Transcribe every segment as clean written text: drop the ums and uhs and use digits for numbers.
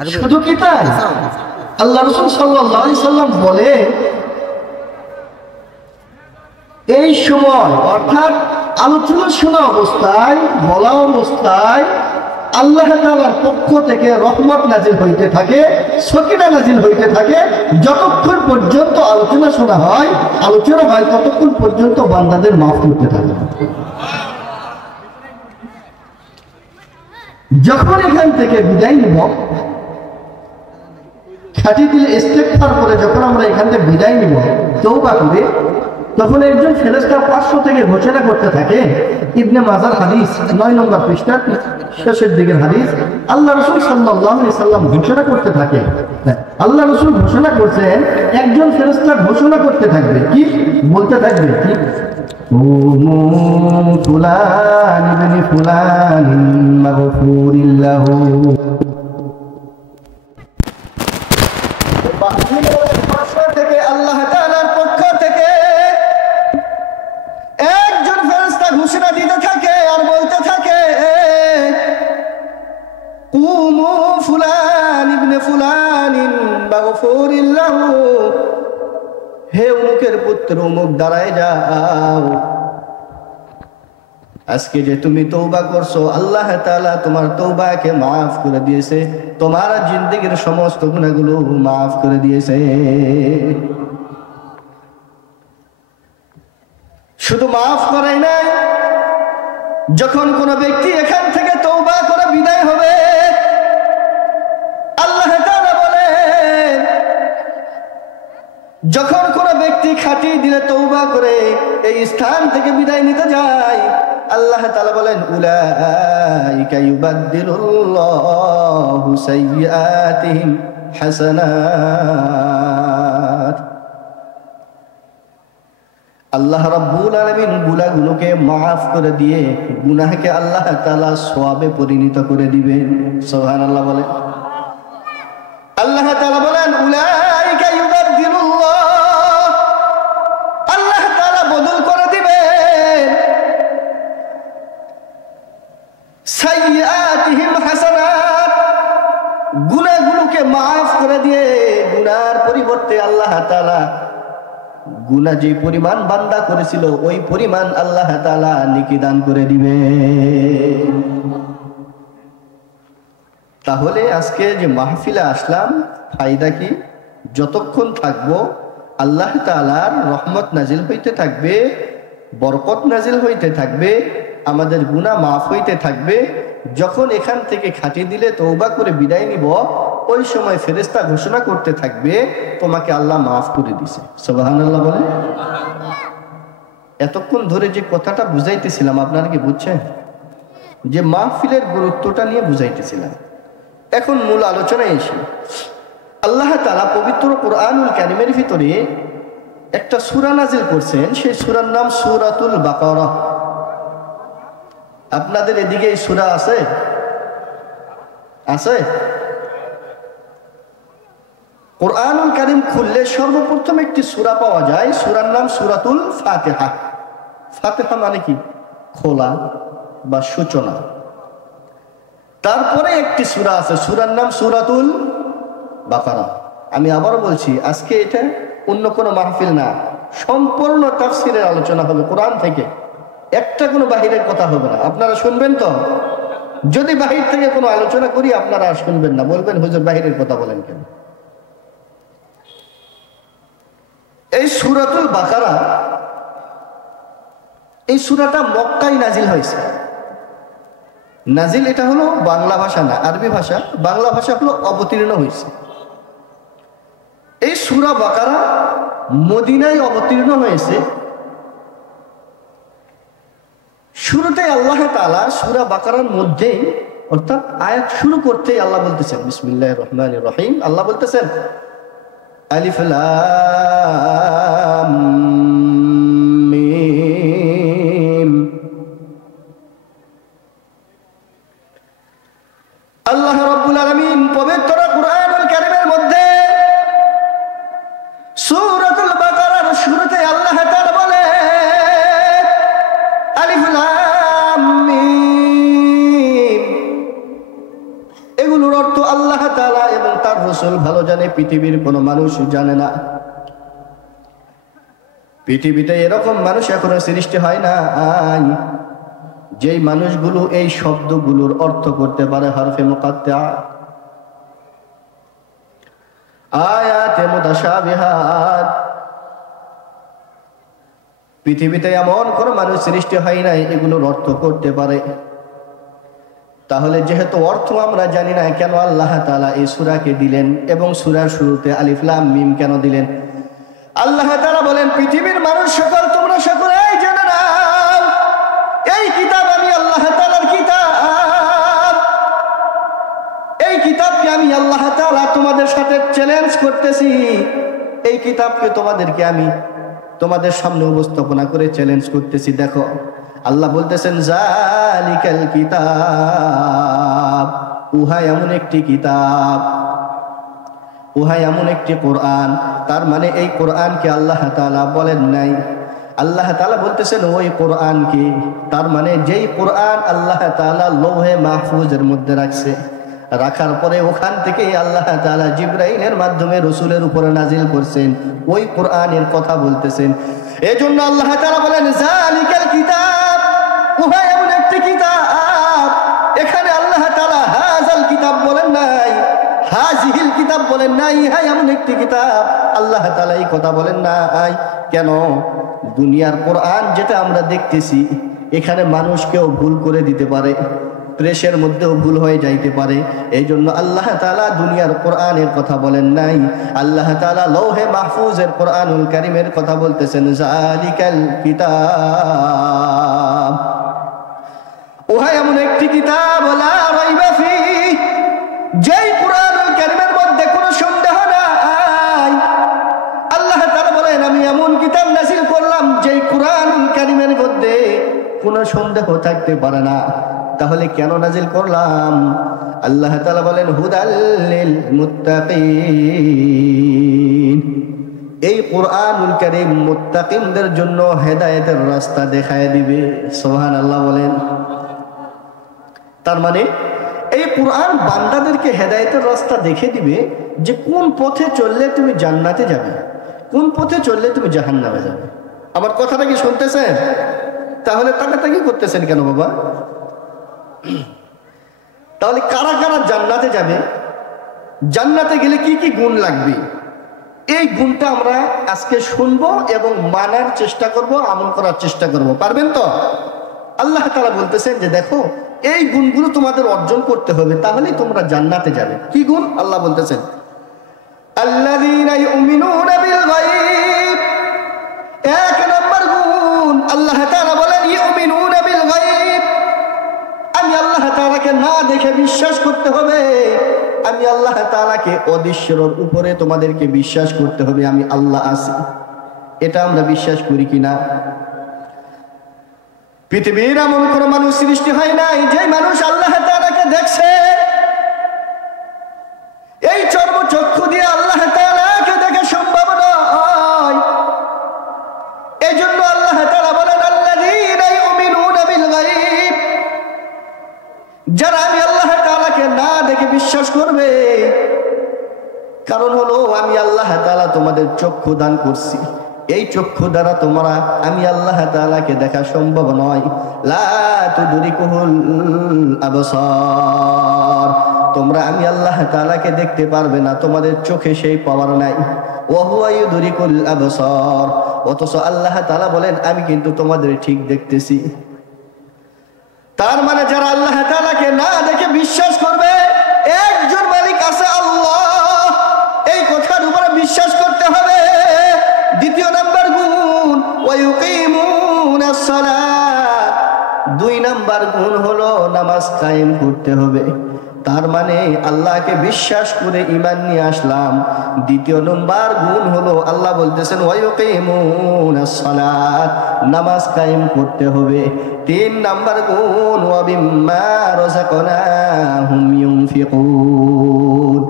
শুধু কি তাই, আল্লাহ রাসূল সাল্লাল্লাহু আলাইহি সাল্লাম বলে এই সময় অর্থাৎ আলোচনা শোনা অবস্থায়, বলা অবস্থায় আল্লাহ তাআলার পক্ষ থেকে রহমত নাজিল হইতে থাকে, সকিনা নাজিল হইতে থাকে। যতক্ষণ পর্যন্ত আলোচনা শোনা হয়, আলোচনা হয়, ততক্ষণ পর্যন্ত বান্দাদের মাফ করতে থাকে। যখন এখান থেকে বিদায় নিব, খাঁটি দিলে ইস্তেগফার করে যখন আমরা এখান থেকে বিদায় নিব তওবা করে, তখন একজন ফেরেশতা 500 থেকে ঘোষণা করতে থাকে। ইবনে মাজার হাদিস 9 নম্বর পৃষ্ঠার শেষের দিকের হাদিস। আল্লাহ রাসূল সাল্লাল্লাহু আলাইহি সাল্লাম ঘোষণা করতে থাকে, আল্লাহ রাসূল ঘোষণা করছেন, একজন ফেরেশতা ঘোষণা করতে থাকবে, কি বলতে থাকবে, কি কুমু ফুলান ইবনে ফুলান মাগফুরিল্লাহু। আল্লাহ তাআলার পক্ষ থেকে একজন ফেরেশতা ঘোষণা দিতে থাকে আর বলতে থাকে, কুমু ফুলান ইবনে ফুলান মাগফুরিল্লাহু, হে অমুকের পুত্র অমুক দাঁড়ায় যাও, আজকে যে তুমি তওবা করছো আল্লাহ তাআলা তোমার তওবাকে maaf করে দিয়েছে, তোমার জিন্দেগীর সমস্ত গুনাহগুলো maaf করে দিয়েছে। শুধু maaf করে নাই, যখন কোন ব্যক্তি এখান থেকে তওবা করে বিদায় হবে, আল্লাহ তাআলা বলেন, যখন কোন ব্যক্তি খাঁটি দিলে তওবা করে এই স্থান থেকে বিদায় নিতে যায়, আল্লাহ তাআলা বলেন, উলাইকা ইউবাদদিলুল্লাহু সাইয়্যাতিহিম হাসানাত। আল্লাহ রাব্বুল আলামিন গুনাহগুলোকে maaf করে দিয়ে গুনাহকে আল্লাহ তাআলা সওয়াবে পরিণত করে দিবেন। সুবহানাল্লাহ বলে। আল্লাহ তাআলা বলেন, উলাইকা ইউবাদদিলুল্লাহ, আল্লাহ তাআলা বদল করে দিবেন সাইয়্যাতিহিম হাসানাত, গুনাহগুলোকে maaf করে দিয়ে গুনার পরিবর্তে আল্লাহ তাআলা গুনাহ যে পরিমাণ বান্দা করেছিল ওই পরিমাণ আল্লাহ তাআলা নেকি দান করে দিবে। তাহলে আজকে যে মাহফিলে আসলাম, ফায়দা কি? যতক্ষণ থাকবো আল্লাহ তাআলার রহমত নাজিল হইতে থাকবে, বরকত নাজিল হইতে থাকবে, আমাদের গুনাহ মাফ হইতে থাকবে। যখন এখান থেকে খাঁটি দিলে তওবা করে বিদায় নিব, ওই সময় ফেরেশতা ঘোষণা করতে থাকবে, তোমাকে আল্লাহ মাফ করে দিয়েছে। সুবহানাল্লাহ বলে। এতক্ষণ ধরে যে কথাটা বুঝাইতেছিলাম আপনারা কি বুঝছেন? যে মাহফিলের গুরুত্বটা নিয়ে বুঝাইতেছিলাম। এখন মূল আলোচনায় এসে, আল্লাহ তাআলা পবিত্র কোরআনুল কারীমের ভিতরে একটা সূরা নাজিল করছেন, সেই সূরার নাম সূরাতুল বাকারা। আপনাদের এদিকে এই সূরা আছে? আছে? কোরআনুল কারীম খুললে সর্বপ্রথম একটি সূরা পাওয়া যায়, সূরার নাম সূরাতুল ফাতিহা। ফাতিহা মানে কি? খোলা বা সূচনা। তারপরে একটি সূরা আছে, সূরার নাম সূরাতুল বাকারা। আমি আবারও বলছি, আজকে এটা অন্য কোনো মাহফিল না, সম্পূর্ণ তাফসীরের আলোচনা হবে কোরআন থেকে, একটা কোনো বাহিরের কথা হবে না। আপনারা শুনবেন তো? যদি বাহির থেকে কোনো আলোচনা করি আপনারা আর শুনবেন না, বলবেন হুজুর বাহিরের কথা বলেন কেন? এই সূরাতুল বাকারা, এই সূরাটা মক্কায় নাজিল হয়েছে। নাজিল এটা হলো বাংলা ভাষা না, আরবি ভাষা। বাংলা ভাষা হলো অবতীর্ণ হয়েছে। এই সূরা বাকারা মদিনায় অবতীর্ণ হয়েছে। শুরুতে আল্লাহ তাআলা সূরা বাকারার মধ্যে, অর্থাৎ আয়াত শুরু করতেই আল্লাহ বলতেছেন বিসমিল্লাহির রহমানির রহিম। আল্লাহ বলতেছেন আলিফ লাম মিম। আল্লাহ রাব্বুল আলামিন পবিত্র কোরআনুল কারীমের মধ্যে সূরাতুল বাকারার শুরুতে আল্লাহ তাআলা বলে আলিফ লাম মিম। এগুলোর অর্থ আল্লাহ তাআলা এবং তার রাসূল ভালো জানে, পৃথিবীর কোনো মানুষ জানে না। পৃথিবীতে এরকম মানুষ এখনো সৃষ্টি হয় না যেই মানুষগুলো এই শব্দগুলোর অর্থ করতে পারে। হরফে মুকাত্তা, আয়াতে মুতাশাবিহাত। পৃথিবীতে এমন কোন মানুষ সৃষ্টি হয় নাই এগুলোর অর্থ করতে পারে। তাহলে যেহেতু অর্থ আমরা জানি না, কেন আল্লাহ তাআলা এই সূরাকে দিলেন এবং সূরার শুরুতে আলিফ লাম মিম কেন দিলেন? আল্লাহ তাআলা বলেন, পৃথিবীর মানুষ সকল তোমরা সকলেই জেনে নাও, এই কিতাব আমি আল্লাহ তাআলার কিতাব। এই কিতাবকে আমি আল্লাহ তাআলা তোমাদের সাথে চ্যালেঞ্জ করতেছি। এই কিতাবকে তোমাদেরকে আমি তোমাদের সামনে উপস্থাপনা করে চ্যালেঞ্জ করতেছি। দেখো, আল্লাহ বলতেছেন, জালিকাল কিতাব, উহা এমন একটি কিতাব, উহা এমন একটি কোরআন। তার মানে এই কোরআনকে আল্লাহ তাআলা বলেন নাই, আল্লাহ তাআলা বলতেছেন ওই কোরআনকে। তার মানে যেই কোরআন আল্লাহ তাআলা লৌহে মাহফুজের মধ্যে রাখছে, রাখার পরে ওখান থেকে আল্লাহ তাআলা জিবরাইলের মাধ্যমে রাসূলের উপরে নাজিল করছেন, ওই কোরআনের কথা বলতেছেন। এজন্য আল্লাহ তাআলা বলেন, জালিকাল কিতাব, উহা এমন একটি কিতাব। এখানে আল্লাহ তাআলা হাযাল কিতাব বলেন নাই, হাযিহিল কিতাব বলেন নাই, ইহা এমন একটি কিতাব। আল্লাহ তাআলা এই কথা বলেন নাই। কেন? দুনিয়ার কোরআন যেটা আমরা দেখতেছি, এখানে মানুষকেও ভুল করে দিতে পারে, প্রেসের মধ্যেও ভুল হয়ে যাইতে পারে। এই জন্য আল্লাহ তাআলা দুনিয়ার কোরআনের কথা বলেন নাই, আল্লাহ তাআলা লৌহে মাহফুজের কোরআনুল কারীমের কথা বলতেছেন, জালিকাল কিতাব, উহা এমন একটি কিতাব লা রাইবা ফীহি, যেই কোরআনুল কারীমের মধ্যে কোনো সন্দেহ নাই। আল্লাহ তাআলা বলেন, আমি এমন কিতাব নাযিল করলাম যেই কোরআনুল কারীমের মধ্যে কোনো সন্দেহ থাকতে পারে না। তাহলে কেন নাজিল করলাম? আল্লাহ তাআলা বলেন, হুদাল লিল মুত্তাকিন, এই কোরআনুল কারীম মুত্তাকিনদের জন্য হেদায়েতের রাস্তা দেখায় দিবে। সুবহানাল্লাহ বলেন। তার মানে এই কোরআন বান্দাদেরকে হেদায়েতের রাস্তা দেখে দিবে, যে কোন পথে চললে তুমি জান্নাতে যাবে, কোন পথে চললে তুমি জাহান্নামে যাবে। আমার কথাটা কি শুনতেছেন? তাহলে তাকাতাকি করতেছেন কেন বাবা? তাহলে কারা কারা জান্নাতে যাবে, জান্নাতে গেলে কি কি গুণ লাগবে, এই গুণটা আমরা আজকে শুনবো এবং মানার চেষ্টা করব, আমল করার চেষ্টা করব। পারবেন তো? আল্লাহ তাআলা বলতেছেন যে দেখো, এই গুণগুলো তোমাদের অর্জন করতে হবে, তাহলেই তোমরা জান্নাতে যাবে। কি গুণ? আল্লাহ বলতেছেন, আল্লাযীনা ইউমিনুনা বিল গায়ব। এক নম্বর গুণ আল্লাহ তাআলা বলেন, ইউমিনুনা বিল গায়ব, আমি আল্লাহ তাআলাকে না দেখে বিশ্বাস করতে হবে। আমি আল্লাহ তাআলাকে অদৃশ্যের উপরে তোমাদেরকে বিশ্বাস করতে হবে, আমি আল্লাহ আছি। এটা আমরা বিশ্বাস করি কিনা? পৃথিবীর এমন কোন মানুষ সৃষ্টি হয় নাই যে মানুষ আল্লাহ তাআলাকে দেখছে। এই চর্মচক্ষু দিয়ে আল্লাহ তাআলাকে দেখা সম্ভব নয়। এই জন্য আল্লাহ তাআলা বলেন, আল্লাযীনা ইউমিনুনা বিল গায়ব, যারা আমি আল্লাহ তাআলাকে না দেখে বিশ্বাস করবে। কারণ হলো, আমি আল্লাহ তাআলা তোমাদের চক্ষু দান করছি, এই চক্ষু দ্বারা তোমরা আমি আল্লাহ তাআলাকে দেখা সম্ভব নয়। লা তুদরিকুহুল আবসার, তোমরা আমি আল্লাহ তাআলাকে দেখতে পারবে না, তোমাদের চোখে সেই পাওয়ার নাই। ওয়া হুয়া ইউদরিকুল আবসার, অথচ আল্লাহ তাআলা বলেন, আমি কিন্তু তোমাদের ঠিক দেখতেছি। তার মানে যারা আল্লাহ তাআলাকে না দেখে বিশ্বাস করবে, একজন মালিক আছে আল্লাহ, এই কথার উপরে বিশ্বাস করতে হবে। দ্বিতীয় নাম্বার গুণ, ওয়া ইউকিমুনাস সালাত, দুই নাম্বার গুণ হলো নামাজ কায়েম করতে হবে। তার মানে আল্লাহকে বিশ্বাস করে ঈমান নিয়ে আসলাম। দ্বিতীয় নম্বর গুণ হলো, আল্লাহ বলতেছেন ওয়া ইউকিমুনাস সালাত, নামাজ কায়েম করতে হবে। তিন নাম্বার গুণ, ওয়া বিম্মা রাযাকনাহুম ইউনফিকুন,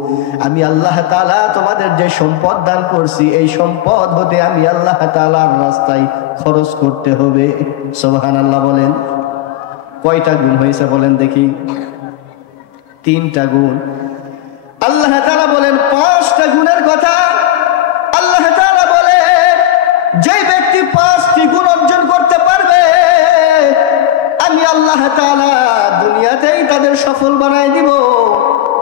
আমি আল্লাহ তাআলা তোমাদের যে সম্পদ দান করছি, এই সম্পদ হতে আমি আল্লাহ তাআলার রাস্তায় খরচ করতে হবে। সুবহানাল্লাহ বলেন। কয়টা গুণ হয়েছে বলেন দেখি? 3টা গুণ। আল্লাহ তাআলা বলেন 5টা গুণের কথা। আল্লাহ তাআলা বলে যে ব্যক্তি 5টি গুণ অর্জন করতে পারবে আমি আল্লাহ তাআলা দুনিয়াতেই তাদের সফল বানায় দিব।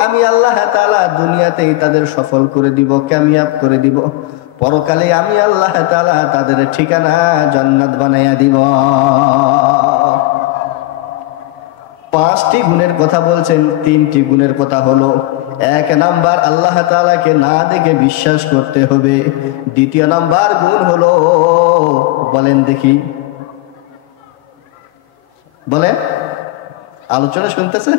আমি আল্লাহ তাআলা দুনিয়াতেই তাদের সফল করে দিব, কামিয়াব করে দিব। পরকালে আমি আল্লাহ তাআলা তাদের ঠিকানা জান্নাত বানাইয়া দিব। 5টি গুণের কথা বলছেন, 3টি গুণের কথা হলো 1 নাম্বার আল্লাহ তাআলাকে না দেখে বিশ্বাস করতে হবে। 2 নাম্বার গুণ হলো, বলেন দেখি, বলেন, আলোচনা শুনতেছে?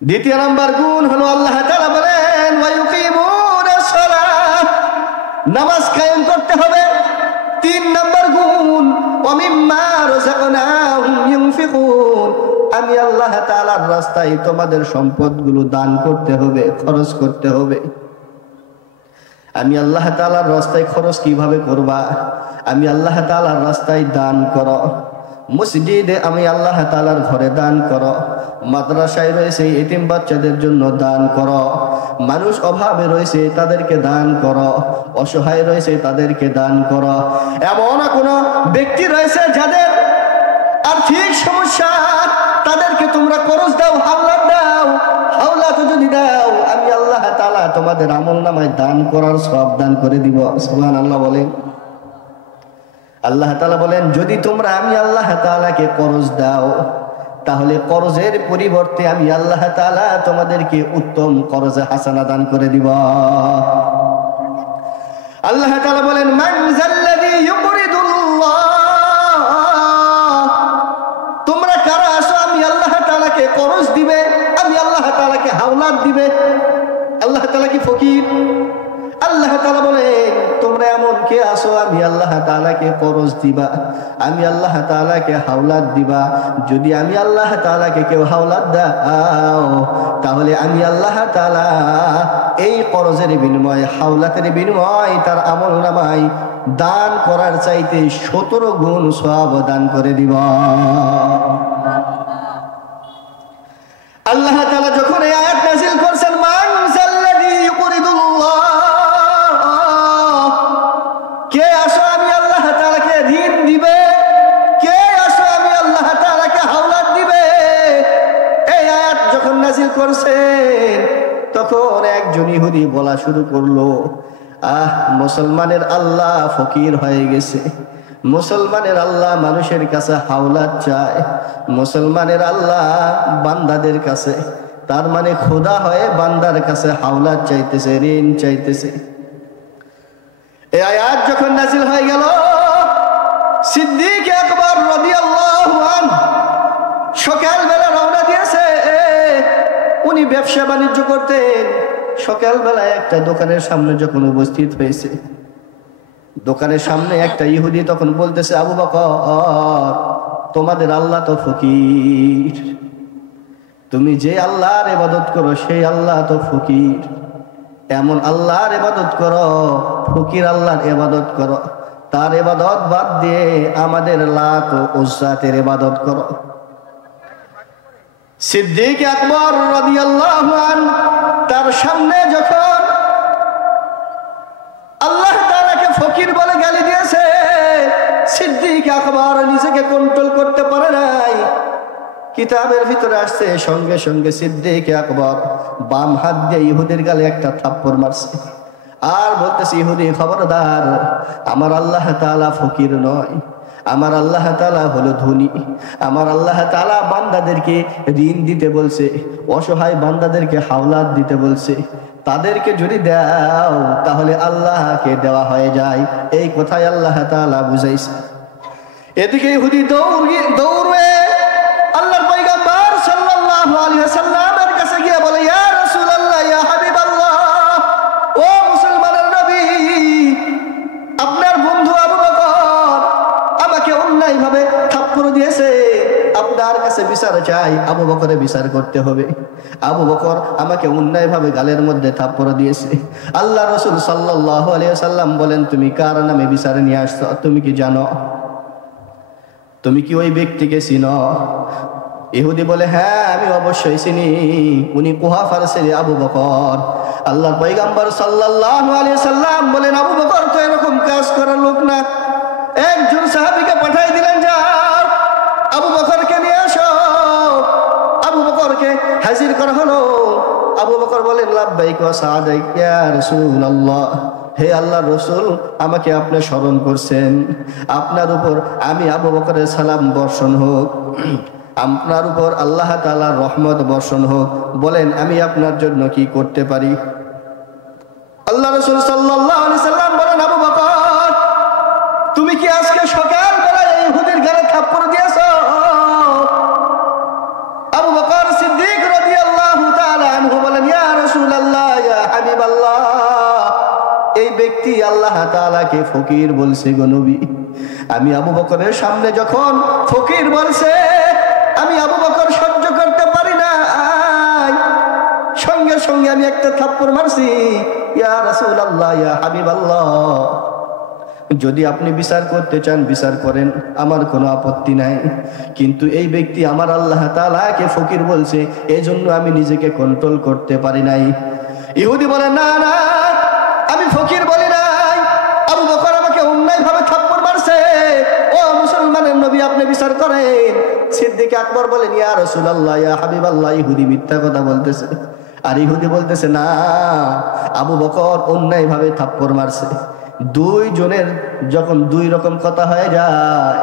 2 নাম্বার গুণ হলো আল্লাহ তাআলা বলেন ওয়ায়ুকিমুনাস সালাত, নামাজ কায়েম করতে হবে। 3 নাম্বার গুণ ওয়ামিম্মা রাযাকনাহুম ইউনফিকুন, আমি আল্লাহ তাআলার রাস্তায় তোমাদের সম্পদগুলো দান করতে হবে, খরচ করতে হবে। আমি আল্লাহ তাআলার রাস্তায় খরচ কিভাবে করবা? আমি আল্লাহ তাআলার রাস্তায় দান করো। মসজিদে আমি আল্লাহ তাআলার ঘরে দান করো। মাদ্রাসায় রয়েছে এতিম বাচ্চাদের জন্য দান করো। মানুষ অভাবে রয়েছে তাদেরকে দান করো। অসহায় রয়েছে তাদেরকে দান করো। এমন কোনো ব্যক্তি রয়েছে যাদের আর্থিক সমস্যা, তাদেরকে তোমরা খরচ দাও, হাওলাত দাও। হাওলাত যদি দাও আমি আল্লাহ তাআলা তোমাদের আমলনামায় দান করার সওয়াব দান করে দিব। সুবহানাল্লাহ বলেন। আল্লাহ তাআলা বলেন যদি তোমরা আমি আল্লাহ তাআলাকে করজ দাও তাহলে করজের পরিবর্তে আমি আল্লাহ তাআলা তোমাদেরকে উত্তম করজে হাসানা দান করে দিব। আল্লাহ তাআলা বলেন মান যাল্লাযী ইউকরিদুল্লাহ, তোমরা কারা আসো আমি আল্লাহ তাআলাকে করজ দিবে, আমি আল্লাহ তাআলাকে হাওলাত দিবে। আল্লাহ তাআলা কি ফকির? আল্লাহ তাআলা বলেন তোমরা এমন কে আসো আমি আল্লাহ তাআলাকে করজ দিবা, আমি আল্লাহ তাআলাকে হাওলাত দিবা। যদি আমি আল্লাহ তাআলাকে কেউ হাওলাত দাও তাহলে আমি আল্লাহ তাআলা এই করজের বিনিময়ে, হাওলাতের বিনিময়ে তার আমলনামায় দান করার চাইতে 17 গুণ সওয়াব দান করে দিব। আল্লাহ তাআলা যখন এই আয়াত নাযিল করেছেন মান যাল্লাযী ইউকরিদুল্লাহ, কে আসো আমি আল্লাহ তাআলাকে ঋণ দিবে, কে আসো আমি আল্লাহ তাআলাকে হাওলাত দিবে, এই আয়াত যখন নাযিল করছেন তখন একজন ইহুদি বলা শুরু করলো মুসলমানের আল্লাহ ফকির হয়ে গেছে, মুসলমানের আল্লাহ মানুষের কাছে হাওলাত চায়, মুসলমানের আল্লাহ বান্দাদের কাছে, তার মানে খোদা হয়ে বান্দার কাছে হাওলাত চাইতেছে, ঋণ চাইতেছে। এই আয়াত যখন নাযিল হয়ে গেল সিদ্দিক আকবর রাদিয়াল্লাহু আনহু সকালবেলা রওনা দিয়েছে। উনি ব্যবসা বাণিজ্য করতেন। সকালবেলায় একটা দোকানের সামনে যখন উপস্থিত হয়েছে, দোকানের সামনে একটা ইহুদি তখন বলতেছে আবু বকর তোমাদের আল্লাহ তো ফকির, তুমি যে আল্লাহর ইবাদত করো সেই আল্লাহ তো ফকির, এমন আল্লাহর ইবাদত করো, ফকির আল্লাহর ইবাদত করো, তার ইবাদত বাদ দিয়ে আমাদের লাত ও উজ্জাতের ইবাদত করো। সিদ্দিক আকবর রাদিয়াল্লাহু আনহু তার সামনে যখন আল্লাহ তাআলাকে ফকির বলে গালি দিয়েছে, সিদ্দিক আকবর নিজেকে কন্ট্রোল করতে পারে নাই। কিতাবের ভিতরে আসছে সঙ্গে সঙ্গে সিদ্দিক আকবর বাম হাত দিয়ে ইহুদির গালে একটা থাপ্পড় মারছে আর বলতেছে ইহুদি খবরদার, আমার আল্লাহ তাআলা ফকির নয়, আমার আল্লাহ তাআলা হলো ধনী, আমার আল্লাহ তাআলা বান্দাদেরকে ঋণ দিতে বলছে, অসহায় বান্দাদেরকে হাওলাত দিতে বলছে, তাদেরকে যদি দাও তাহলে আল্লাহকে দেওয়া হয়ে যায়, এই কথাই আল্লাহ তাআলা বুঝাইছে। এদিকে ইহুদি দৌড়ে আল্লাহর পয়গম্বর সাল্লাল্লাহু আলাইহি ওয়াসাল্লামের কাছে গিয়ে বলে ইয়া রাসূলুল্লাহ, ইয়া হাবিবাল্লাহ, ও মুসলমানের নবী, আপনার বন্ধু আবু বকর আমাকে অন্যায়ভাবে থাপ্পড় দিয়েছে, আপনার কাছে বিচার চাই, আবু বকরের বিচার করতে হবে। আবু বকর আমাকে অন্যায়ভাবে গালের মধ্যে থাপ্পড় দিয়েছে। আল্লাহ রাসূল সাল্লাল্লাহু আলাইহি ওয়াসাল্লাম বলেন তুমি কার নামে বিচারে নিয়ে আসছো, তুমি কি জানো? তুমি কি ওই ব্যক্তিকে চিনো? ইহুদি বলে, হ্যাঁ আমি অবশ্যই চিনি, উনি কুহাফার ছেলে আবু বকর। আল্লাহর পয়গম্বর সাল্লাল্লাহু আলাইহি সাল্লাম বলেন, আবু বকর তো এরকম কাজ করার লোক না। একজন সাহাবীকে পাঠিয়ে দিলেন, যাও আবু বকরকে নিয়ে আসো। আবু বকরকে হাজির করা হলো। আবু বকর বলেন, লাব্বাইক ওয়া সাদাইক ইয়া রাসূলুল্লাহ, হে আল্লাহর রাসূল, আমাকে আপনি স্মরণ করছেন, আপনার উপর আমি আবু বকরের সালাম বর্ষণ হোক, আপনার উপর আল্লাহ তাআলার রহমত বর্ষণ হোক, বলেন আমি আপনার জন্য কি করতে পারি? আল্লাহ রাসূল সাল্লাল্লাহু আলাইহি সাল্লাম বলেন, আবু বকর, তুমি কি আজকে সকালবেলা এই ইহুদির গালে থাপ্পড় দিয়েছো? আবু বকর সিদ্দিক রাদিয়াল্লাহু তাআলা আনহু বলেন, ইয়া রাসূলুল্লাহ, ইয়া হাবিবাল্লাহ, এই ব্যক্তি আল্লাহ তাআলাকে ফকির বলছে গো নবী। আমি আবু বকরের সামনে যখন ফকির বলছে, আমি আবু বকর সহ্য করতে পারি না, সঙ্গে সঙ্গে আমি একটা থাপ্পড় মারছি। ইয়া রাসূলুল্লাহ, ইয়া হাবিবাল্লাহ, যদি আপনি বিচার করতে চান বিচার করেন, আমার কোনো আপত্তি নাই, কিন্তু এই ব্যক্তি আমার আল্লাহ তাআলাকে ফকির বলছে, এই জন্য আমি নিজেকে কন্ট্রোল করতে পারি নাই। ইহুদি বলে, না না, আমি ফকির বলি নাই, আবু বকর আমাকে অন্যায়ভাবে থাপ্পড় মারছে, ও মুসলমানের নবী আপনি বিচার করেন। সিদ্দিক আকবর বলেন, ইয়া রাসূলুল্লাহ, ইয়া হাবিবাল্লাহ, ইহুদি মিথ্যা কথা বলতেছে। আর ইহুদি বলতেছে, না, আবু বকর অন্যায়ভাবে থাপ্পড় মারছে। দুইজনের যখন দুই রকম কথা হয়ে যায়,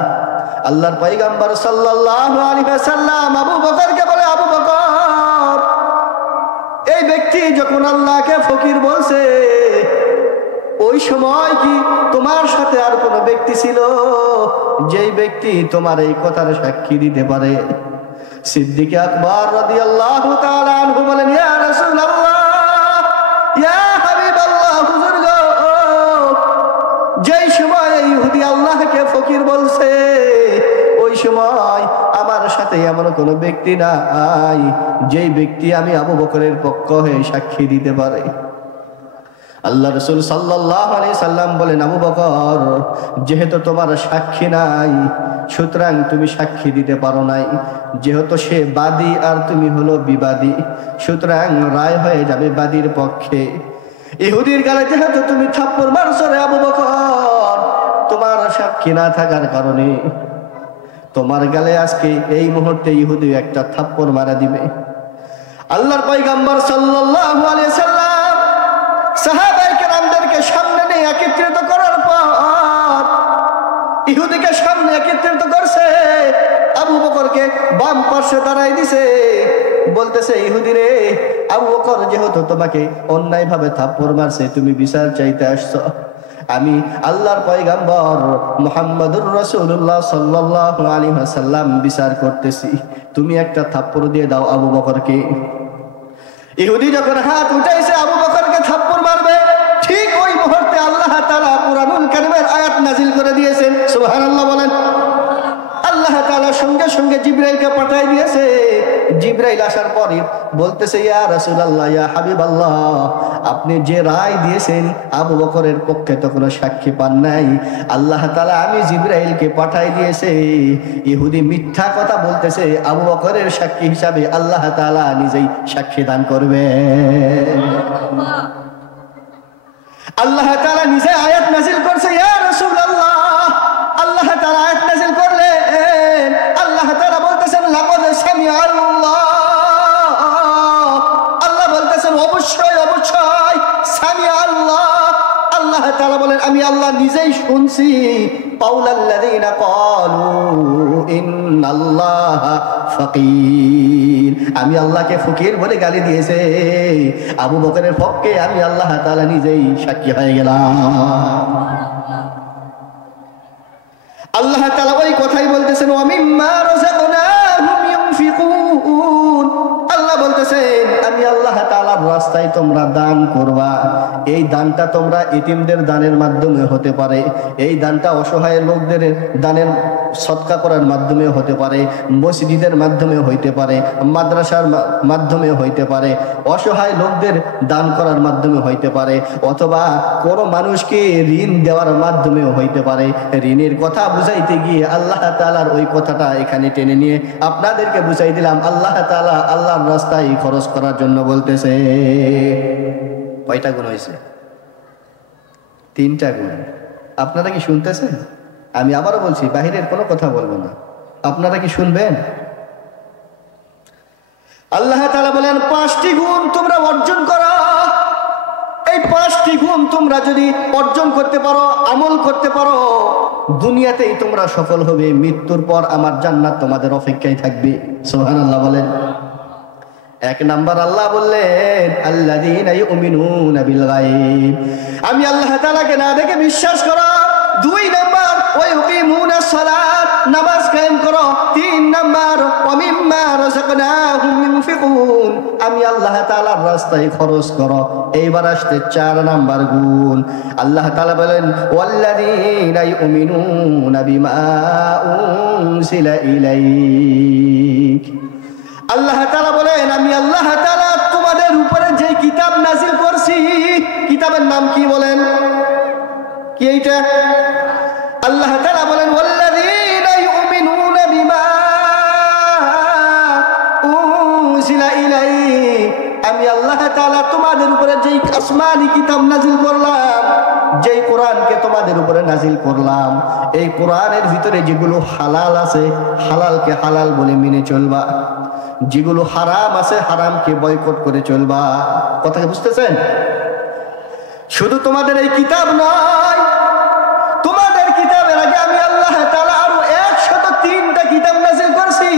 আল্লাহর পয়গম্বর সাল্লাল্লাহু আলাইহি ওয়াসাল্লাম আবু বকরকে বলে, আবু বকর, এই ব্যক্তি যখন আল্লাহকে ফকির বলছে, ওই সময় কি তোমার সাথে আর কোনো ব্যক্তি ছিল যেই ব্যক্তি তোমার এই কথার সাক্ষী দিতে পারে? সিদ্দিক আকবর রাদিয়াল্লাহু তাআলা আনহু বলেন, ইয়া রাসূলুল্লাহ, ইয়া হাবিবাল্লাহ, হুজুর গো, যেই সময় ইহুদি আল্লাহকে ফকির বলছে, ওই সময় আমার সাথে এমন কোনো ব্যক্তি নাই যেই ব্যক্তি আমি আবু বকরের পক্ষ হয়ে সাক্ষী দিতে পারে। আল্লাহ রাসূল সাল্লাল্লাহু আলাইহি সাল্লাম বলেন, আবু বকর, যেহেতু তোমার সাক্ষী নাই, সুতরাং তুমি সাক্ষী দিতে পারো নাই। যেহেতু সে বাদী আর তুমি হলো বিবাদী, সুতরাং রায় হয়ে যাবে বাদীর পক্ষে। ইহুদির গালে যেহেতু তুমি থাপ্পড় মারছো রে আবু বকর, তোমার সাক্ষী না থাকার কারণে তোমার গালে আজকে এই মুহূর্তে ইহুদি একটা থাপ্পড় মারা দিবে। আল্লাহর পয়গম্বর সাল্লাল্লাহু আলাইহি সাল্লাম সাহাবায়ে কেরামদেরকে সামনে নিয়ে একত্রিত করার পর ইহুদিকে সামনে একত্রিত করছে, আবু বকরকে বাম পাশে দাঁড়াই দিছে, বলতেছে, ইহুদি রে, আবু বকর যেহেতু তোমাকে অন্যায়ভাবে থাপ্পড় মারছে, তুমি বিচার চাইতে আসছো, আমি আল্লাহর পয়গম্বর মুহাম্মদুর রাসূলুল্লাহ সাল্লাল্লাহু আলাইহি ওয়াসাল্লাম বিচার করতেছি, তুমি একটা থাপ্পড় দিয়ে দাও আবু বকরকে। ইহুদি যখন হাত উঠাইছে আবু বকরকে থাপ্পড় মারবে, ঠিক ওই মুহূর্তে আল্লাহ তাআলা কুরআনুল কারীমের আয়াত নাযিল করে দিয়েছেন। সুবহানাল্লাহ বলেন। আল্লাহ তাআলা সঙ্গে সঙ্গে জিবরাইলকে পাঠিয়ে দিয়েছে। জিবরাইল আসার পরে বলতেছে, ইয়া রাসূলুল্লাহ, ইয়া হাবিবাল্লাহ, আপনি যে রায় দিয়েছেন আবু বকরের পক্ষে তো কোনো সাক্ষী পান নাই, আল্লাহ তাআলা আমি জিবরাইলকে পাঠিয়ে দিয়েছে, ইহুদি মিথ্যা কথা বলতেছে, আবু বকরের সাক্ষী হিসাবে আল্লাহ তাআলা নিজেই সাক্ষী দান করবে। আল্লাহ তাআলা নিজে আয়াত নাযিল করছে, ইয়া রাসূলুল্লাহ, আল্লাহ তাআলা আয়াত নাযিল করলেন, আল্লাহ তাআলা বলতেছেন, লাকাদ সামিআ আল্লাহ, আল্লাহ বলতেছেন অবশ্যই অবশ্যই সামিআ আল্লাহ, আল্লাহ তাআলা বলেন আমি আল্লাহ নিজেই শুনছি, কাউলাল্লাযিনা ক্বালু ইন্নাল্লাহা ফাকির, আমি আল্লাহকে ফকির বলে গালি দিয়েছে, আবু বকরের পক্ষে আমি আল্লাহ তাআলা নিজেই সাক্ষী হয়ে গেলাম। আল্লাহ তাআলা ওই কথাই বলতেছেন, ওয়া মিম্মা রাযাকনাহুম ইউনফিকুন, আল্লাহ বলতেছেন আমি আল্লাহ তাআলার রাস্তায় তোমরা দান করবা। এই দানটা তোমরা এতিমদের দানের মাধ্যমে হতে পারে, এই দানটা অসহায় লোকদের দানের সদকা করার মাধ্যমে হতে পারে, মসজিদের মাধ্যমে হইতে পারে, মাদ্রাসার মাধ্যমে হইতে পারে, অসহায় লোকদের দান করার মাধ্যমে হইতে পারে, অথবা কোনো মানুষকে ঋণ দেওয়ার মাধ্যমেও হইতে পারে। ঋণের কথা বুঝাইতে গিয়ে আল্লাহ তাআলার ওই কথাটা এখানে টেনে নিয়ে আপনাদেরকে বুঝাই দিলাম। আল্লাহ তাআলা আল্লাহর রাস্তায় খরচ করার জন্য বলতেছে। কয়টা গুণ হয়েছে? 3টা গুণ। আপনারা কি শুনতেছেন? আমি আবারও বলছি, বাহিরের কোনো কথা বলবো না, আপনারা কি শুনবেন? আল্লাহ তাআলা বলেন 5টি গুণ তোমরা অর্জন করো। এই 5টি গুণ তোমরা যদি অর্জন করতে পারো, আমল করতে পারো, দুনিয়াতেই তোমরা সফল হবে, মৃত্যুর পর আমার জান্নাত তোমাদের অপেক্ষায় থাকবে। সুবহানাল্লাহ বলেন। 1 নাম্বার আল্লাহ বললেন আল্লাযীনা ইউমিনুনা বিল গায়ব, আমি আল্লাহ তাআলাকে না দেখে বিশ্বাস করো। 2 নাম্বার ওয়া ইউকিমুনাস সালাত, নামাজ কায়েম করো। 3 নাম্বার ওয়া মিম্মা রাযাকনাহুম ইউনফিকুন, আমি আল্লাহ তাআলার রাস্তায় খরচ করো। এইবার আসছে 4 নাম্বার গুণ। আল্লাহ তাআলা বলেন ওয়াল্লাযীনা ইউমিনুনা বিমা উনজিলা ইলাইক, আল্লাহ তাআলা বলেন আমি আল্লাহ তাআলা তোমাদের উপরে যে কিতাব নাযিল করছি, কিতাবের নাম কি বলেন? কি এইটা? আল্লাহ তাআলা বলেন ওয়াল্লাযীনা ইউমিনুনা বিমা উনজিলা ইলাইক, আমি আল্লাহ তাআলা তোমাদের উপরে যেই আসমানি কিতাব নাযিল করলাম, যেই কোরআনকে তোমাদের উপরে নাযিল করলাম, এই কোরআনের ভিতরে যেগুলো হালাল আছে, হালালকে হালাল বলে মেনে চলবা, যেগুলো হারাম আছে হারামকে বয়কট করে চলবা। কথা বুঝতেছেন? শুধু তোমাদের এই কিতাব নয়, তোমাদের কিতাবের আগে আমি আল্লাহ তাআলা আরো 103টা কিতাব নাযিল করছি।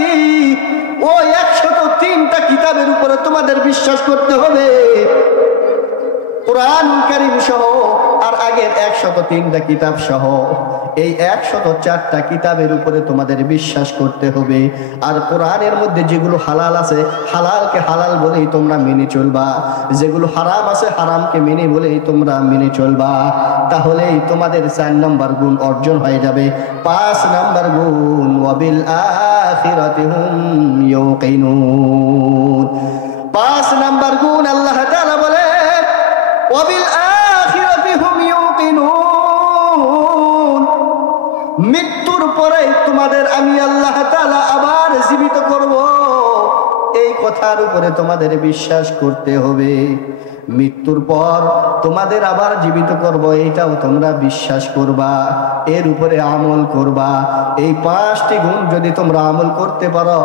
ওই 103টা কিতাবের উপরে তোমাদের বিশ্বাস করতে হবে, কোরআন কারীম সহ, আর আগের 103টা কিতাব সহ। এই 104টা কিতাবের উপরে তোমাদের বিশ্বাস করতে হবে। আর কোরআনের মধ্যে যেগুলো হালাল আছে, হালালকে হালাল বলেই তোমরা মেনে চলবা, যেগুলো হারাম আছে হারামকে মেনে বলেই তোমরা মেনে চলবা। তাহলেই তোমাদের 4 নাম্বার গুণ অর্জন হয়ে যাবে। 5 নাম্বার গুণ ওয়াবিল আখিরাতি হুম ইউকিনুন। 5 নাম্বার গুণ আল্লাহ তাআলা বলে ওয়াবিল আখিরাতি হুম ইউকিনুন, মৃত্যুর পরে তোমাদের আমি আল্লাহ তাআলা আবার জীবিত করব, এই কথার উপরে তোমাদের বিশ্বাস করতে হবে। মৃত্যুর পর তোমাদের আবার জীবিত করব, এইটাও তোমরা বিশ্বাস করবা, এর উপরে আমল করবা। এই 5টি গুণ যদি তোমরা আমল করতে পারো,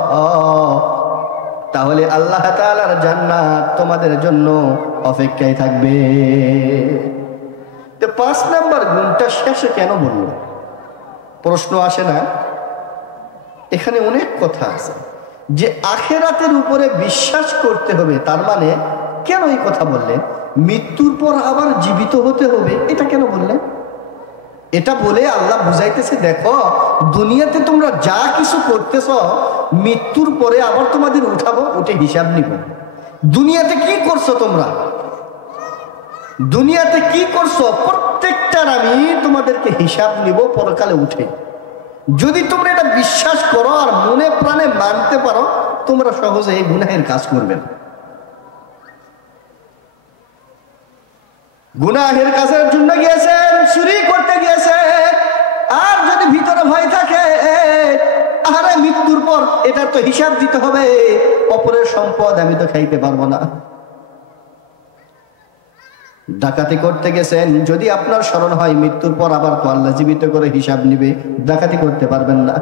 তাহলে আল্লাহ তাআলার জান্নাত তোমাদের জন্য অপেক্ষায় থাকবে। তো 5 নাম্বার গুণটা শেষে কেন বলল? প্রশ্ন আসে না? এখানে অনেক কথা আছে যে আখিরাতের উপরে বিশ্বাস করতে হবে, তার মানে কেন এই কথা বললেন? মৃত্যুর পর আবার জীবিত হতে হবে, এটা কেন বললেন? এটা বলে আল্লাহ বুঝাইতেছে দেখো দুনিয়াতে তোমরা যা কিছু করতেছ, মৃত্যুর পরে আবার তোমাদের উঠাবো, উঠে হিসাব নিব। দুনিয়াতে কি করছো তোমরা, দুনিয়াতে কি করছো প্রত্যেকটার আমি তোমাদেরকে হিসাব নিব পরকালে উঠে। যদি তোমরা এটা বিশ্বাস করো আর মনে প্রাণে মানতে পারো, তোমরা সহজে এই গুনাহের কাজ করবে না। গুনাহের কাজের জন্য গিয়েছেন, চুরি করতে গিয়েছেন, আর যদি ভিতরে ভয় থাকে আরে মৃত্যুর পর এটার তো হিসাব দিতে হবে, অপরের সম্পদ আমি তো খাইতে পারবো না। ডাকাতি করতে গেছেন, যদি আপনার স্মরণ হয় মৃত্যুর পর আবার তো আল্লাহ জীবিত করে হিসাব নিবে, ডাকাতি করতে পারবেন না।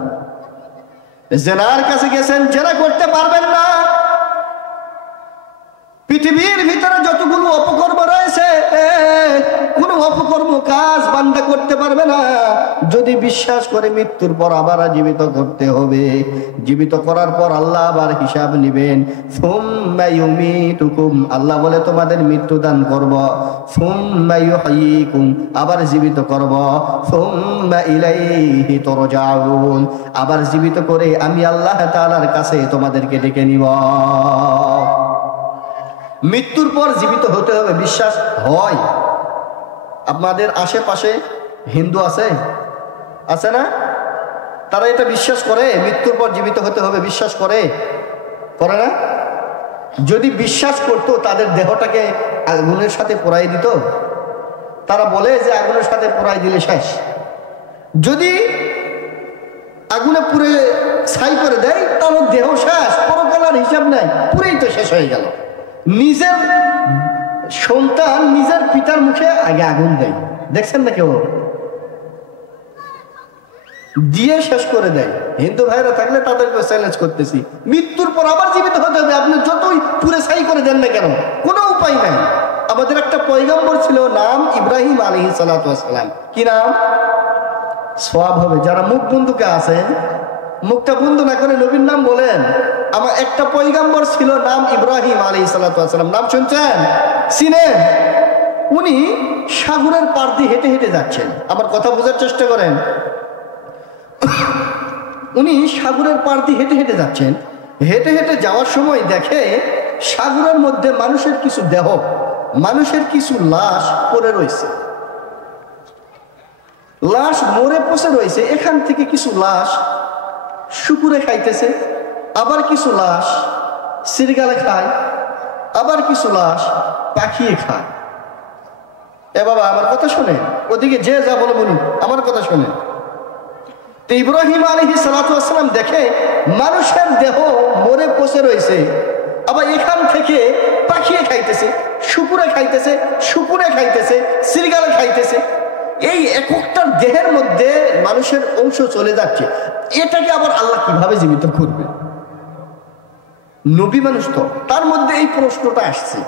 জেনার কাছে গেছেন, জেনা করতে পারবেন না। পৃথিবীর ভিতরে যতগুলো অপকর্ম রয়েছে, কোনো অপকর্ম কাজ বান্দা করতে পারবে না যদি বিশ্বাস করে মৃত্যুর পর আবার জীবিত করতে হবে। জীবিত করার পর আল্লাহ আবার হিসাব নিবেন। সুম্মা ইউমিতুকুম, আল্লাহ বলে তোমাদের মৃত্যু দান করব। সুম্মা ইউহয়িকুম, আবার জীবিত করব। সুম্মা ইলাইহি তুরজাউন, আবার জীবিত করে আমি আল্লাহ তাআলার কাছে তোমাদেরকে ডেকে নিব। মৃত্যুর পর জীবিত হতে হবে বিশ্বাস হয়। আপনাদের আশেপাশে হিন্দু আছে না? তারা এটা বিশ্বাস করে মৃত্যুর পর জীবিত হতে হবে, বিশ্বাস করে না? যদি বিশ্বাস করতো তাদের দেহটাকে আগুনের সাথে পোড়াই দিত। তারা বলে যে আগুনের সাথে পোড়াই দিলে শেষ। যদি আগুনে পুড়ে ছাই করে দেয় তাহলে দেহ শেষ, পরকালের হিসাব নাই, পুরেই তো শেষ হয়ে গেল। নিজের সন্তান নিজের পিতার মুখে আগে আগুন দেয়, দেখছেন না কেউ? দিয়ে শেষ করে দেয়। হিন্দু ভাইরা থাকলে তাদেরকে চ্যালেঞ্জ করতেছি, মৃত্যুর পর আবার জীবিত হতে হবে। আপনি যতই পুরে ছাই করে দেন না কেন, কোনো উপায় নাই। আমাদের একটা পয়গম্বর ছিল, নাম ইব্রাহিম আলাইহিস সালাতু ওয়াস সালাম। কি নাম? সওয়াব হবে। যারা মুখ বন্ধুকে আছেন, মুখটা বন্ধ না করে নবীর নাম বলেন। আমার একটা পয়গম্বর ছিল, নাম ইব্রাহিম আলাইহিস সালাতু ওয়াস সালাম। নাম শুনছেন? চিনেন? উনি সাগরের পাড় দিয়ে হেঁটে হেঁটে যাচ্ছেন। আমার কথা বোঝার চেষ্টা করেন। উনি সাগরের পাড় দিয়ে হেঁটে হেঁটে যাচ্ছেন। হেঁটে হেঁটে যাওয়ার সময় দেখে সাগরের মধ্যে মানুষের কিছু দেহ, মানুষের কিছু লাশ পড়ে রয়েছে। লাশ মরে পচে রয়েছে। এখান থেকে কিছু লাশ শুকুরে খাইতেছে, আবার কিছু লাশ সিরগালে খায়, আবার কিছু লাশ পাখিয়ে খায়। এ বাবা, আমার কথা শোনেন, ওদিকে যে যা বলো বলুন, আমার কথা শোনেন। তো ইব্রাহিম আলাইহিস সালাতু ওয়াস সালাম দেখে মানুষের দেহ মরে পচে রয়েছে, আবার এখান থেকে পাখিয়ে খাইতেছে, শুকুরে খাইতেছে, সিরগালে খাইতেছে। এই একটার দেহের মধ্যে মানুষের অংশ চলে যাচ্ছে। এটাকে আবার আল্লাহ কিভাবে জীবিত করবে? নবী মানুষ তো, তার মধ্যে এই প্রশ্নটা আসছে।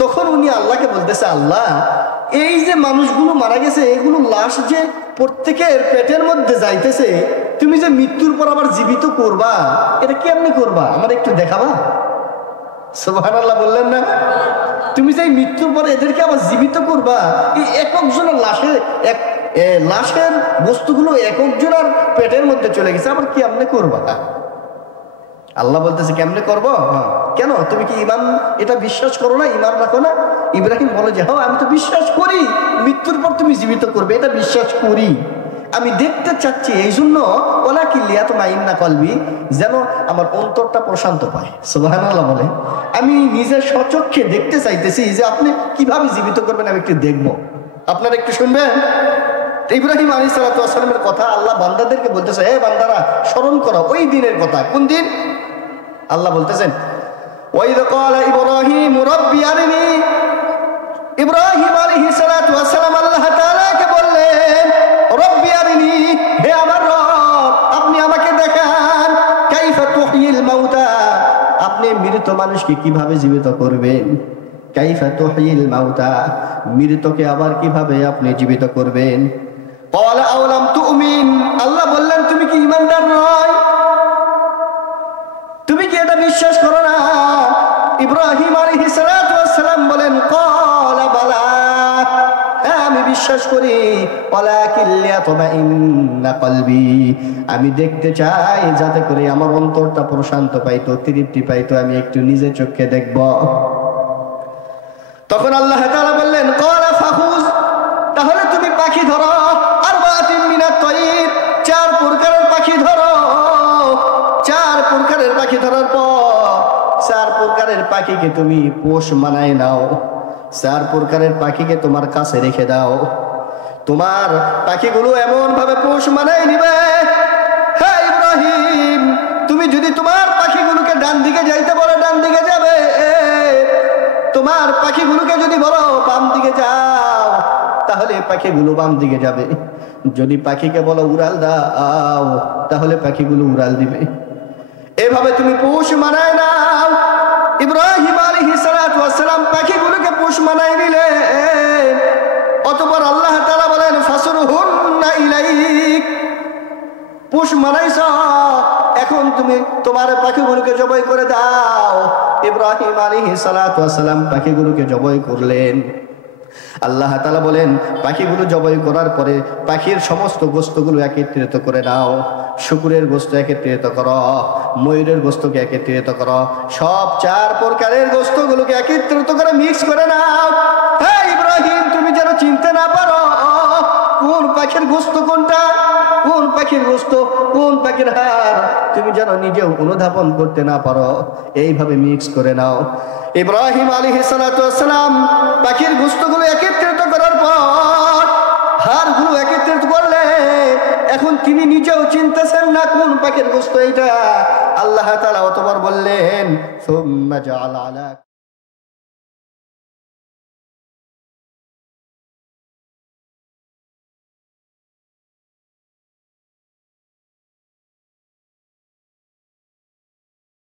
তখন উনি আল্লাহকে বলতেছে, আল্লাহ, এই যে মানুষগুলো মারা গেছে, এগুলো লাশ যে প্রত্যেকের পেটের মধ্যে যাইতেছে, তুমি যে মৃত্যুর পর আবার জীবিত করবা, এটা কেমনি করবা? আমার একটু দেখাবা? সুবহানাল্লাহ বললেন না? তুমি যে মৃত্যুর পরে এদেরকে আবার জীবিত করবা, এই একজনের লাশের বস্তুগুলো একজনের পেটের মধ্যে চলে গেছে, আবার কি আপনি করবা? আল্লাহ বলতেছে, কেমনে করবো? কেন, তুমি কি ইমান এটা বিশ্বাস করো না, ইমান রাখো না? ইব্রাহিম বলে যে, হ্যাঁ আমি তো বিশ্বাস করি মৃত্যুর পর তুমি জীবিত করবে, এটা বিশ্বাস করি। আমি দেখতে চাচ্ছি, এই জন্য ওলা কিল্লিয়া তো মাইন্না কলবি, যেন আমার অন্তরটা প্রশান্ত পায়। সুবহানাল্লাহ বলে, আমি নিজের স্বচক্ষে দেখতে চাইতেছি যে আপনি কিভাবে জীবিত করবেন, আমি একটু দেখবো। আপনারা একটু শুনবেন। ইব্রাহিম আলাইহিস সালাতু ওয়াস সালামের কথা আল্লাহ বান্দাদেরকে বলতেছে, হে বান্দারা, স্মরণ করো ওই দিনের কথা। কোন দিন? আল্লাহ বলতেছেন, ওয়াইদ ক্বালা ইব্রাহিম রাব্বি আরিনি। ইব্রাহিম আলাইহিস সালাতু ওয়াস সালাম আল্লাহ তাআলাকে বললেন, রাব্বি আরিনি, হে আমার রব, আপনি আমাকে দেখান, কাইফা তুহয়িল মাউতা, আপনি মৃত মানুষকে কিভাবে জীবিত করবেন। কাইফা তুহয়িল মাউতা, মৃতকে আবার কিভাবে আপনি জীবিত করবেন। ক্বালা আওলাম তুমিন, আল্লাহ বললেন, তুমি কি ঈমানদার নয়? তুমি কি এটা বিশ্বাস করো না? ইব্রাহিম আলাইহিস সালাতু ওয়াস সালাম বলেন, ক্বালা বালা, হ্যাঁ আমি বিশ্বাস করি। ওয়ালাকিন লিয়াতমাইন্না কলবি, আমি দেখতে চাই যাতে করে আমার অন্তরটা প্রশান্ত পাইতো, তৃপ্তি পাইতো, আমি একটু নিজে চোখে দেখব। তখন আল্লাহ তাআলা বললেন, ক্বালা ফাখুজ, তাহলে তুমি পাখি ধরো, আরবাতিন মিনাত তায়র, 4 প্রকারের পাখি ধরো। 4 প্রকারের পাখি ধরার পর 4 প্রকারের পাখিকে তুমি পোষ মানায় নাও, 4 প্রকারের পাখিকে তোমার কাছে রেখে দাও। তোমার পাখিগুলো এমন ভাবে পোষ মানায় নিবে, হ্যাঁ ইব্রাহিম, তুমি যদি তোমার পাখিগুলোকে ডান দিকে যাইতে বলো, ডান দিকে যাবে। তোমার পাখিগুলোকে যদি বলো বাম দিকে যাও, তাহলে পাখিগুলো বাম দিকে যাবে। যদি পাখিকে বলো উড়াল দাও, তাহলে পাখিগুলো উড়াল দিবে। এভাবে তুমি পোষ মানায় নাও। ইব্রাহিম আলাইহিস সালাতু ওয়াস সালাম পাখিগুলোকে পোষ মানায় নিলেন। অতঃপর পোষ মানাইছ, এখন তুমি তোমার পাখিগুলোকে জবাই করে দাও। ইব্রাহিম আলাইহিস সালাতু ওয়াস সালাম পাখিগুলোকে জবাই করলেন। আল্লাহ তাআলা বলেন, পাখিগুলো জবাই করার পরে পাখির সমস্ত গোশতগুলো একত্রিত করে নাও। শুকুরের গোশত একত্রিত করো, ময়ূরের গোশতকে একত্রিত করো, সব 4 প্রকারের গোশতগুলোকে একত্রিত করে মিক্স করে নাও। হে ইব্রাহিম, তুমি যেন চিনতে না পারো কোন পাখির গোশত কোনটা, কোন পাখির গোশত, কোন পাখির হাড়, তুমি যেন নিজেও অনুধাবন করতে না পারো, এইভাবে মিক্স করে নাও। ইব্রাহিম আলাইহিস সালাতু ওয়াস সালাম পাখির গোশতগুলো একত্রিত করার পর হাড়গুলো একত্রিত করলে এখন তিনি নিজেও চিনতেছেন না কোন পাখির গোশত এইটা। আল্লাহ তাআলা অতবার বললেন, সুম্মা জাআলা আলা